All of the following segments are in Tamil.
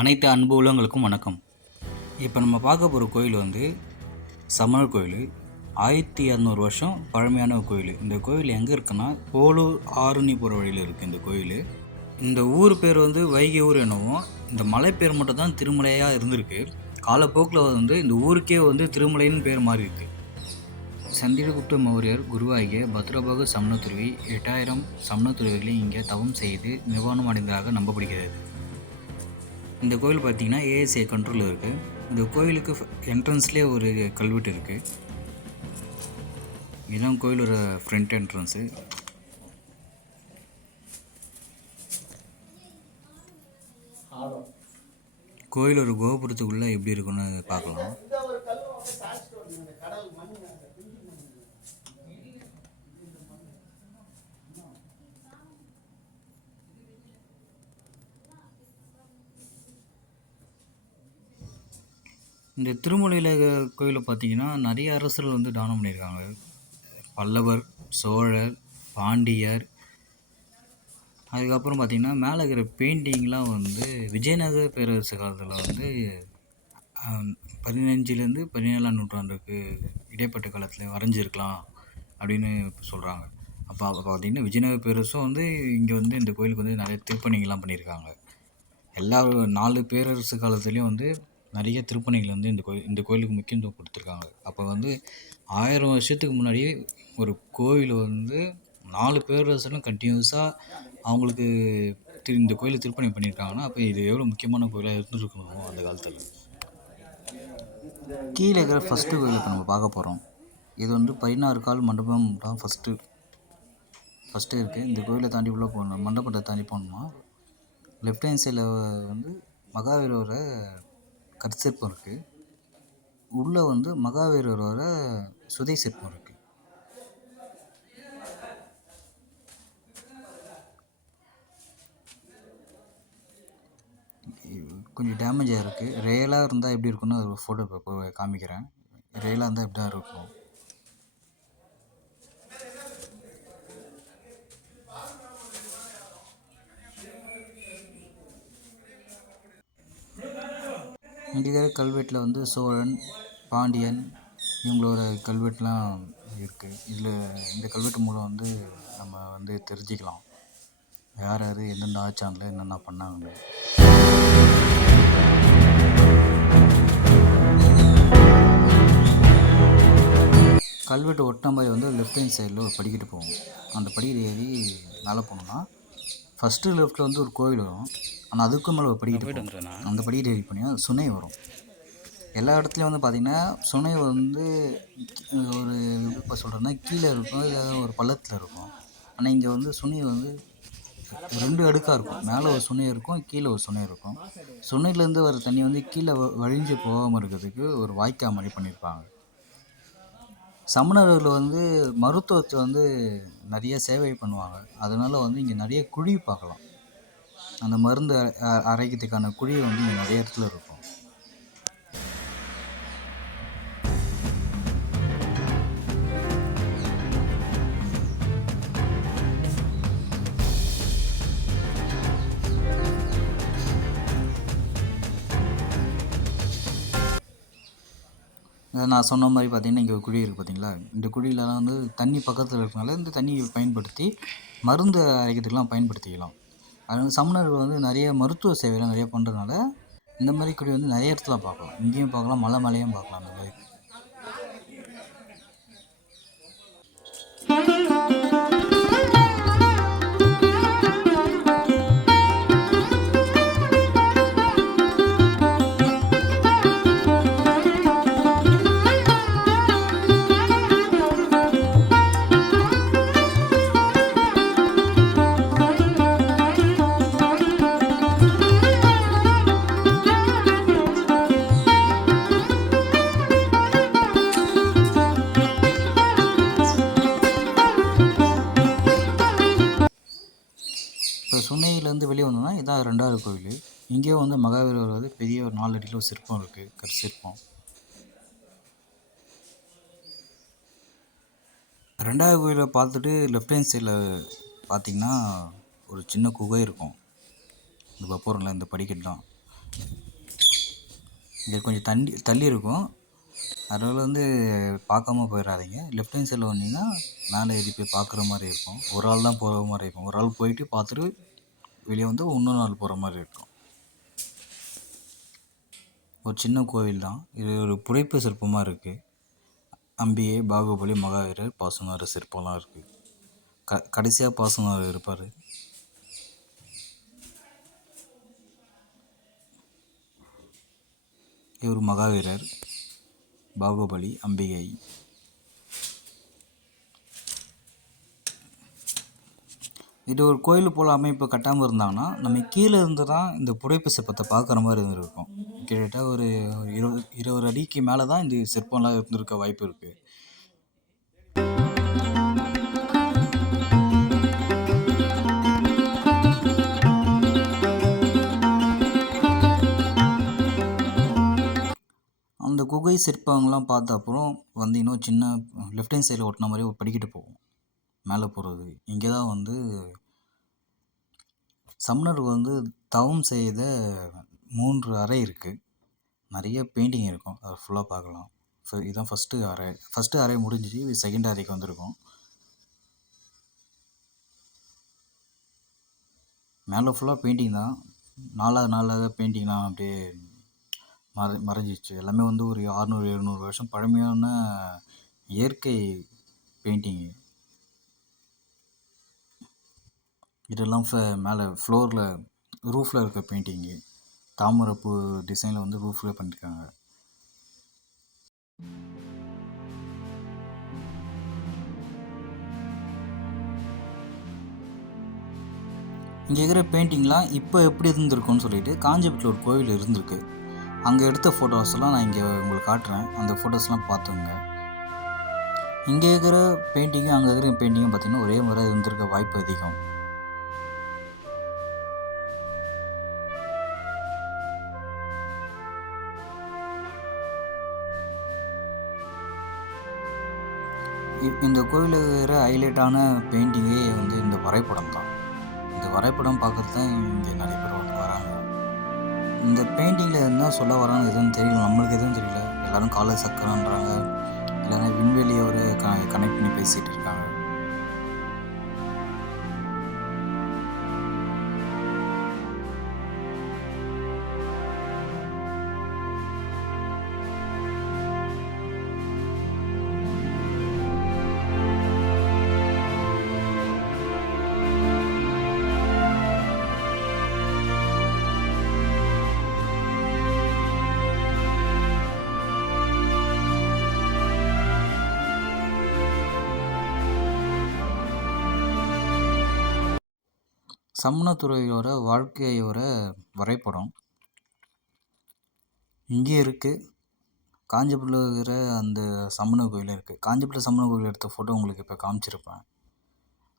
அனைத்து அன்பு உள்ளவங்களுக்கும் வணக்கம். இப்போ நம்ம பார்க்க போகிற கோயில் வந்து சமணர் கோயில். 1200 வருஷம் பழமையான கோயில். இந்த கோயில் எங்கே இருக்குன்னா போலூர் ஆரணி போகிற வழியில் இருக்குது இந்த கோயில். இந்த ஊர் பேர் வந்து வைகை ஊர் எனவும் இந்த மலை பேர் மட்டும் தான் திருமலையாக இருந்திருக்கு. காலப்போக்கில் வந்து இந்த ஊருக்கே வந்து திருமலைன்னு பேர் மாறி இருக்கு. சந்திரகுப்த மௌரியர் குருவாகிய பத்ரபாகு சமணத்துறவி 8000 சமணத்துறவிகளை இங்கே தவம் செய்து நிர்வாணம் அடைந்ததாக நம்பப்படுகிறது. இந்த கோயில் பார்த்திங்கன்னா ஏஎஸ்ஏ கண்ட்ரோலில் இருக்குது. இந்த கோயிலுக்கு என்ட்ரன்ஸ்லேயே ஒரு கல்வெட்டு இருக்குது. இதுதான் கோயிலோட ஃப்ரண்ட் என்ட்ரன்ஸு. கோயில் ஒரு கோபுரத்துக்குள்ளே எப்படி இருக்குன்னு பார்க்கலாம். இந்த திருமலையில் கோயிலை பார்த்திங்கன்னா நிறைய அரசர்கள் வந்து தானம் பண்ணியிருக்காங்க. பல்லவர், சோழர், பாண்டியர். அதுக்கப்புறம் பார்த்திங்கன்னா மேலே இருக்கிற பெயிண்டிங்லாம் வந்து விஜயநகர பேரரசு காலத்தில் வந்து 15லேருந்து 17ஆம் நூற்றாண்டுக்கு இடைப்பட்ட காலத்தில் வரைஞ்சிருக்கலாம் அப்படின்னு சொல்கிறாங்க. அப்போ பார்த்திங்கன்னா விஜயநகர பேரரசும் வந்து இங்கே வந்து இந்த கோயிலுக்கு வந்து நிறைய திருப்பணிகள்லாம் பண்ணியிருக்காங்க. எல்லா 4 பேரரசு காலத்துலேயும் வந்து நிறைய திருப்பணிகள் வந்து இந்த கோயிலுக்கு முக்கியத்துவம் கொடுத்துருக்காங்க. அப்போ வந்து 1000 வருஷத்துக்கு முன்னாடி ஒரு கோயில் வந்து 4 பேரரசரும் கண்டினியூஸாக அவங்களுக்கு இந்த கோயிலை திருப்பணி பண்ணியிருக்காங்கன்னா அப்போ இது எவ்வளோ முக்கியமான கோயிலாக இருந்துருக்கணும் அந்த காலத்தில். கீழே இருக்கிற ஃபஸ்ட்டு கோயில் இப்போ நம்ம பார்க்க போகிறோம். இது வந்து 16 கால் மண்டபம் தான் ஃபஸ்ட்டு இருக்குது. இந்த கோயிலை தாண்டி உள்ளே போகணும், மண்டபத்தை தாண்டி போகணுமா லெஃப்ட் ஹேண்ட் சைடில் வந்து மகாவீரோட கற்சிற்பம் இருக்குது. உள்ளே வந்து மகாவீரரோட சுதை சிற்பம் இருக்குது. கொஞ்சம் டேமேஜாக இருக்குது. ரியலாக இருந்தால் எப்படி இருக்குன்னு ஒரு ஃபோட்டோ இப்போ காமிக்கிறேன். ரியலாக இருந்தால் எப்படி தான் இருக்கும். இங்கே கல்வெட்டில் வந்து சோழன், பாண்டியன் இவங்களோட கல்வெட்டுலாம் இருக்குது. இந்த கல்வெட்டு மூலம் வந்து நம்ம வந்து தெரிஞ்சுக்கலாம் யார் யார் எந்தெந்த ஆட்சியாண்டில் என்னென்ன பண்ணாங்க. கல்வெட்டு ஒட்டின மாதிரி வந்து லெஃப்ட் ஹேண்ட் சைடில் ஒரு படிக்கட்டு போகும். அந்த படிக்கட்டு ஏறி மேலே போனோம்னா ஃபஸ்ட்டு லெஃப்ட்டில் வந்து ஒரு கோயில் வரும். ஆனால் அதுக்கும் மேலே ஒரு படிக்கட்டு அந்த படிக்கட்டு ஏறி பண்ணி சுனை வரும். எல்லா இடத்துலையும் வந்து பார்த்திங்கன்னா சுனை வந்து ஒரு இப்போ சொல்கிறேன்னா கீழே இருக்கும், இல்லை ஒரு பள்ளத்தில் இருக்கும். ஆனால் இங்கே வந்து சுனை வந்து 2 அடுக்காக இருக்கும். மேலே ஒரு சுனை இருக்கும், கீழே ஒரு சுனை இருக்கும். சுனையிலேருந்து வர தண்ணி வந்து கீழே வழிஞ்சு போகாமல் இருக்கிறதுக்கு ஒரு வாய்க்கால் மாதிரி பண்ணியிருப்பாங்க. சமணர்கள் வந்து மருத்துவத்தை வந்து நிறைய சேவை பண்ணுவாங்க. அதனால் வந்து இங்கே நிறைய குழி பார்க்கலாம். அந்த மருந்து அரைக்கிறதுக்கான குழி வந்து இங்கே நிறைய இடத்துல இருக்கும். நான் சொன்ன மாதிரி பார்த்திங்கன்னா இங்கே ஒரு குழி இருக்குது பார்த்திங்களா. இந்த குழியிலலாம் வந்து தண்ணி பக்கத்தில் இருக்கனால இந்த தண்ணியை பயன்படுத்தி மருந்து அரைக்கிறதுக்கெலாம் பயன்படுத்திக்கலாம். அது வந்து சமணர்கள் வந்து நிறைய மருத்துவ சேவைலாம் நிறைய பண்ணுறதுனால இந்த மாதிரி குழி வந்து நிறைய இடத்துல பார்க்கலாம். இங்கேயும் பார்க்கலாம், மலையும் பார்க்கலாம். அந்த மாதிரி சுனையிலேருந்து வெளியே வந்தோம்னா இதான் 2வது கோயில். இங்கேயும் வந்து மகாவீரர் வந்து பெரிய ஒரு 4 அடியில் ஒரு சிற்பம் இருக்குது, கற்சிற்பம். 2வது கோயிலை பார்த்துட்டு லெஃப்ட் ஹேண்ட் சைடில் பார்த்திங்கன்னா ஒரு சின்ன குகை இருக்கும். இந்த போகிறோம்ல இந்த படிக்கட்டு தான். இது கொஞ்சம் தள்ளி இருக்கும். அதனால் வந்து பார்க்காம போயிடாதீங்க. லெஃப்ட் ஹேண்ட் சைடில் வந்தீங்கன்னா மேலே ஏறி போய் பார்க்குற மாதிரி இருக்கும். ஒரு ஆள் தான் போகிற மாதிரி இருக்கும். ஒரு ஆள் போயிட்டு பார்த்துட்டு வெளியே வந்து இன்னொரு ஆள் போகிற மாதிரி இருக்கும். ஒரு சின்ன கோவில் தான் இது. ஒரு புடைப்பு சிற்பமாக இருக்குது. அம்பிகை, பாகுபலி, மகாவீரர், பாசனார் சிற்பம்லாம் இருக்குது. கடைசியாக பாசனார் இருப்பார். இவர் மகாவீரர், பாகுபலி, அம்பிகை. இது ஒரு கோயில் போல் அமைப்பு கட்டாமல் இருந்தாங்கன்னா நம்ம கீழே இருந்து தான் இந்த புடைப்பு சிற்பத்தை பார்க்குற மாதிரி இருந்திருக்கும். கிட்டத்தட்ட ஒரு 20 அடிக்கு மேலே தான் இந்த சிற்பம்லாம் இருந்திருக்க வாய்ப்பு இருக்குது. அந்த குகை சிற்பங்கள்லாம் பார்த்த அப்புறம் வந்தீங்கன்னா சின்ன லெஃப்ட் ஹேண்ட் சைடில் ஒட்டின மாதிரி ஒரு படிக்கட்டு போகும் மேலே போகிறது. இங்கே தான் வந்து சமணர் வந்து தவம் செய்த 3 அறை இருக்குது. நிறைய பெயிண்டிங் இருக்கும். அதை ஃபுல்லாக பார்க்கலாம். இதுதான் ஃபஸ்ட்டு அறை முடிஞ்சிச்சு. இது செகண்ட் அறைக்கு வந்திருக்கும். மேலே ஃபுல்லாக பெயிண்டிங் தான். நாளாக பெயிண்டிங்லாம் அப்படியே மறைஞ்சிச்சு. எல்லாமே வந்து ஒரு 600-700 வருஷம் பழமையான இயற்கை பெயிண்டிங்கு. இதெல்லாம் மேலே ஃப்ளோரில் ரூஃபில் இருக்க பெயிண்டிங்கு. தாமரைப்பூ டிசைனில் வந்து ரூஃபில் பண்ணியிருக்காங்க. இங்கே இருக்கிற பெயிண்டிங்லாம் இப்போ எப்படி இருந்திருக்குன்னு சொல்லிட்டு காஞ்சிபுரத்தில் ஒரு கோவில் இருந்திருக்கு. அங்கே எடுத்த ஃபோட்டோஸ்லாம் நான் இங்கே உங்களுக்கு காட்டுறேன். அந்த ஃபோட்டோஸ்லாம் பார்த்துங்க. இங்கே இருக்கிற பெயிண்டிங்கும் அங்கே இருக்கிற பெயிண்டிங்கும் பார்த்திங்கன்னா ஒரே மாதிரி இருந்திருக்க வாய்ப்பு அதிகம். இந்த கோவிலில் இருக்கிற ஹைலைட்டான பெயிண்டிங்கே வந்து இந்த வரைபடம் தான். இந்த வரைபடம் பார்க்குறது தான் இங்கே நிறைய பேர் வராங்க. இந்த பெயிண்டிங்கில் என்ன சொல்ல வரான்னு எதுவும் தெரியல. நம்மளுக்கு எதுவும் தெரியல. எல்லோரும் காலை சக்கரன்றாங்க. எல்லோரும் விண்வெளியோட கனெக்ட் பண்ணி பேசிகிட்டு இருக்காங்க. சமணத்துறையோட வாழ்க்கையோட வரைபடம் இங்கே இருக்குது. காஞ்சிபுரத்தில் இருக்கிற அந்த சமண கோயில் இருக்குது. காஞ்சிபுரத்தில் சமண கோயில் எடுத்த ஃபோட்டோ உங்களுக்கு இப்போ காமிச்சிருப்பேன்.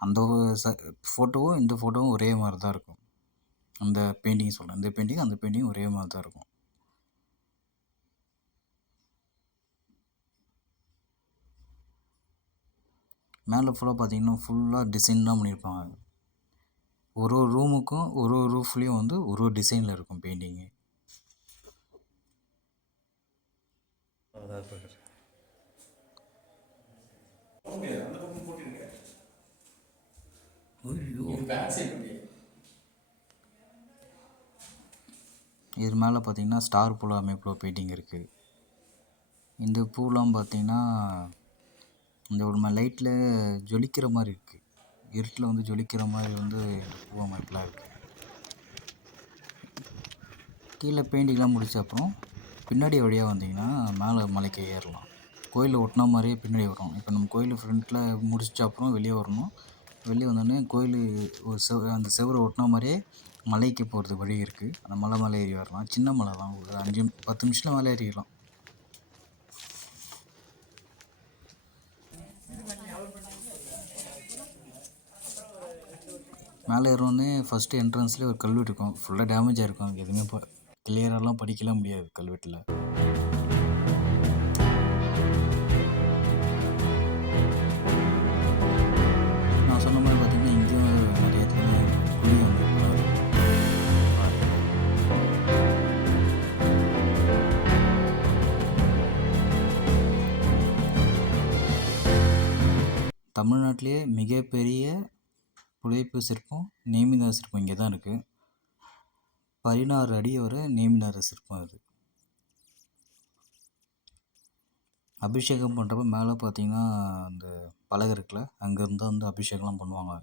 அந்த ஃபோட்டோவும் இந்த ஃபோட்டோவும் ஒரே மாதிரி தான் இருக்கும். அந்த பெயிண்டிங் சொல்கிறேன். இந்த பெயிண்டிங் அந்த பெயிண்டிங் ஒரே மாதிரி தான் இருக்கும். மேலே ஃபுல்லாக பார்த்தீங்கன்னா ஃபுல்லாக டிசைன் தான் பண்ணியிருப்பாங்க. ஒரு ரூமுக்கும் ஒரு ரூஃப்லேயும் வந்து ஒரு டிசைனில் இருக்கும் பெயிண்டிங்கு. இது மேலே பார்த்தீங்கன்னா ஸ்டார் பூல அமைப்பில் பெயிண்டிங் இருக்குது. இந்த பூலாம் பார்த்தீங்கன்னா இந்த ஒரு லைட்டில் ஜொலிக்கிற மாதிரி இருக்குது. இருட்டில் வந்து ஜொலிக்கிற மாதிரி வந்து பூ அமைப்பெலாம் இருக்குது. கீழே பெயிண்டிங்லாம் முடித்த அப்புறம் பின்னாடி வழியாக வந்தீங்கன்னா மேலே மலைக்கு ஏறலாம். கோயிலில் ஒட்டின மாதிரியே பின்னாடி வரும். இப்போ நம்ம கோயில் ஃப்ரண்ட்டில் முடிச்ச அப்புறம் வெளியே வரணும். வெளியே வந்தோடனே கோயில் அந்த செவரை ஒட்டின மாதிரியே மலைக்கு போகிறது வழி இருக்குது. அந்த மலை ஏறி வரலாம். சின்ன மலை தான். ஒரு 5-10 நிமிஷத்தில் மேலே ஏறிடலாம். மேலே ஏறோடனே ஃபஸ்ட்டு என்ட்ரன்ஸ்லேயே ஒரு கல்வெட்டு இருக்கும். ஃபுல்லாக டேமேஜாக இருக்கும். எதுவுமே கிளியரெல்லாம் படிக்கலாம் முடியாது கல்வெட்டில். நான் சொன்ன மாதிரி பார்த்திங்கன்னா இங்கேயும் நிறைய இடத்துல குழி அமைப்புலாம் தமிழ்நாட்டிலேயே மிகப்பெரிய புடைப்பு சிற்பம் நேமிநாத சிற்பம் இங்கே தான் இருக்குது. 16 அடி வரை நேமிநாத சிற்பம் அது. அபிஷேகம் பண்ணுறப்ப மேலே பார்த்தீங்கன்னா அந்த பலகை இருக்குல்ல, அங்கேருந்து வந்து அபிஷேகம்லாம் பண்ணுவாங்க.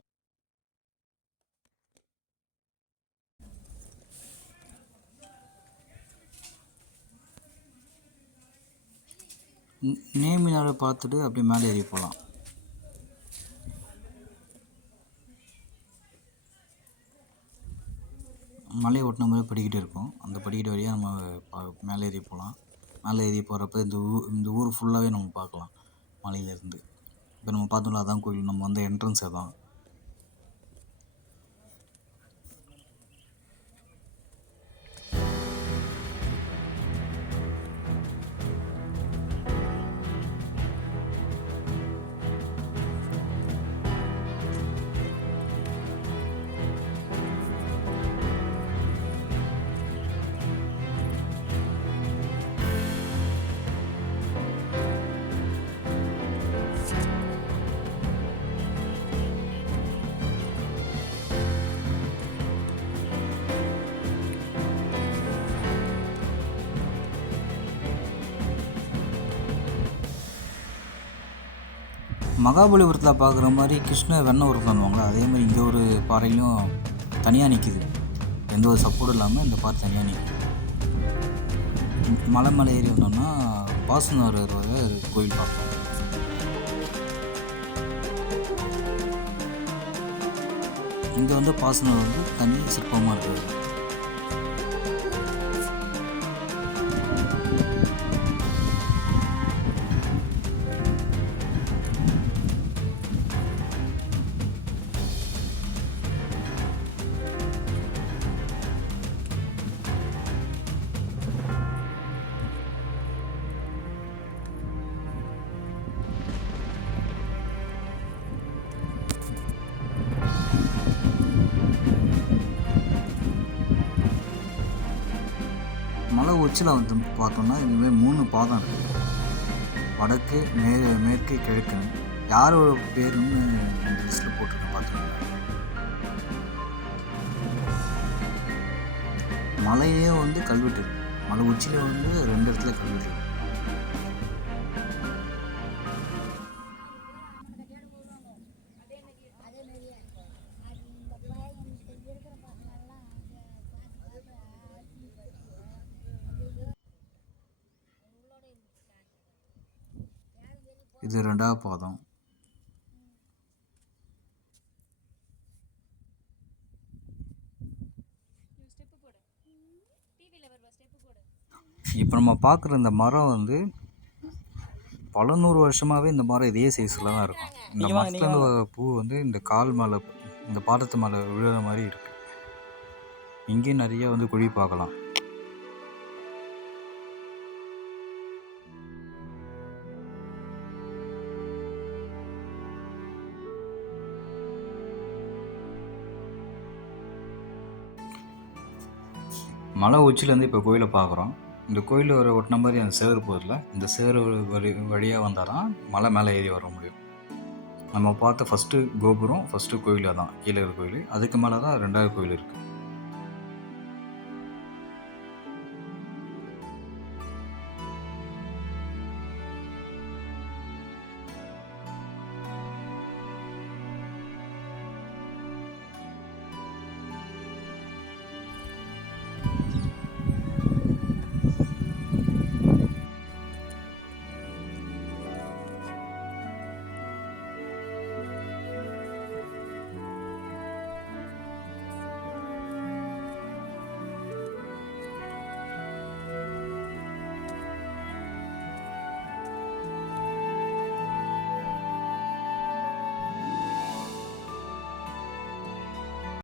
நேமிநாதை பார்த்துட்டு அப்படியே மேலே ஏறி போகலாம். மலையை ஒட்டின மாதிரி படிக்கிட்டு இருக்கும். அந்த படிக்கட்டு வழியாக நம்ம மேலே ஏறி போகலாம். மேலே ஏறி போகிறப்ப இந்த ஊர் ஃபுல்லாகவே நம்ம பார்க்கலாம் மலையிலேருந்து. இப்போ நம்ம பார்த்தோம்ல, அதான் கோயில். நம்ம வந்து என்ட்ரன்ஸ் அதான். மகாபலிபுரத்தில் பார்க்குற மாதிரி கிருஷ்ண வெண்ணை உருத்தானுவாங்களா, அதே மாதிரி இங்கே ஒரு பாறையிலும் தனியாக நிற்கிது. எந்த ஒரு சப்போர்ட்டும் இல்லாமல் இந்த பாறை தனியாக நிற்கிது. மலை ஏறி வந்தோம்னா பாசனார் கோயில் பார்ப்போம். இங்கே வந்து பாசனார் வந்து தனி சிற்பமாக இருக்குது. மலை உச்சியில் வந்து பார்த்தோம்னா இதுமாதிரி 3 பாதம் இருக்குது. வடக்கு, மேற்கு, கிழக்குன்னு. யாரோட பேருன்னு இந்த லிஸ்ட்டில் போட்டிருக்கேன் பார்த்துக்கோங்க. மலையிலே வந்து கல்வெட்டு இருக்குது. மலை உச்சியில் வந்து 2 இடத்துல கல்வெட்டு இருக்குது. இது 2வது பாதம். இப்போ நம்ம பார்க்குற இந்த மரம் வந்து பல 100 வருஷமாகவே இந்த மரம் இதே சைஸில் தான் இருக்கும். இந்த மரத்துலேருந்து வர பூ வந்து இந்த கால் மேலே, இந்த பாதத்து மேலே விழுற மாதிரி இருக்குது. இங்கேயும் நிறைய வந்து குழி பார்க்கலாம். மலை உச்சிலேருந்து இப்போ கோயிலை பார்க்குறோம். இந்த கோயில் ஒரு ஒட்டின மாதிரி அந்த சேறு போதில், இந்த சேறு வழியாக வந்தால் தான் மலை மேலே ஏறி வர முடியும். நம்ம பார்த்த ஃபஸ்ட்டு கோபுரம், ஃபஸ்ட்டு கோயில் அதான் கீழே இருக்கிற கோயில். அதுக்கு மேலே தான் 2வது கோயில் இருக்குது.